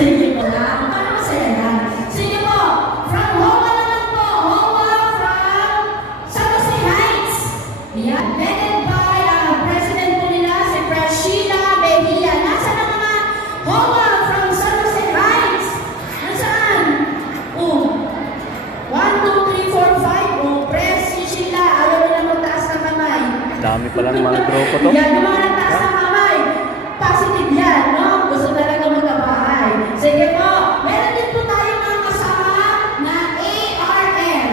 Sige po lang. Para masaya lang. Sige po. From Hoa naman po. Hoa from San Jose Heights. Yan. Headed by President po nila, si Sheila Mejia. Nasaan ang mga Hoa from San Jose Heights? Nasaan? Oh. 1, 2, 3, 4, 5. Oh, Pres, si Sheila. Ayaw nila magtaas ng kamay. Dami palang mga grupo to. Yan, yung mga nagtaas ng kamay. Positive yan, no? Gusto talaga magkabahay. Sige po, meron din po tayo mga kasama na ARL.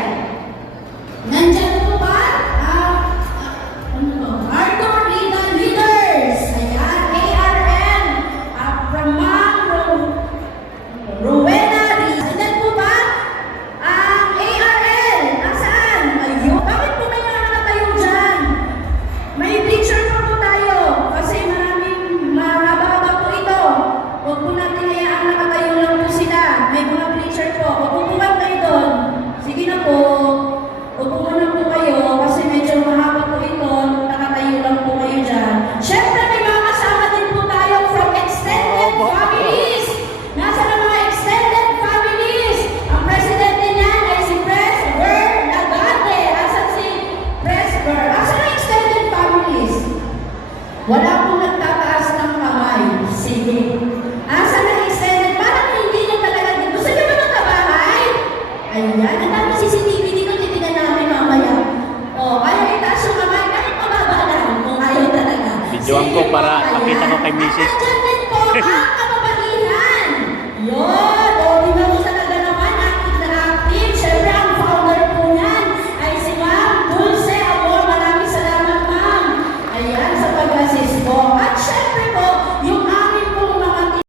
Nandyan po ba? Ano ba? Arthur Rida Leaders. Ayan, ARL. From Ma'am Rowena Rida. Nandyan po ba? ARL. Nasaan? Ayun. Bakit po may mga nakatayo dyan? May picture po tayo. Kasi maraming mahaba-haba po ito. Huwag po natin hayaan nakatayo lang po sila. May mga picture po. Huwag po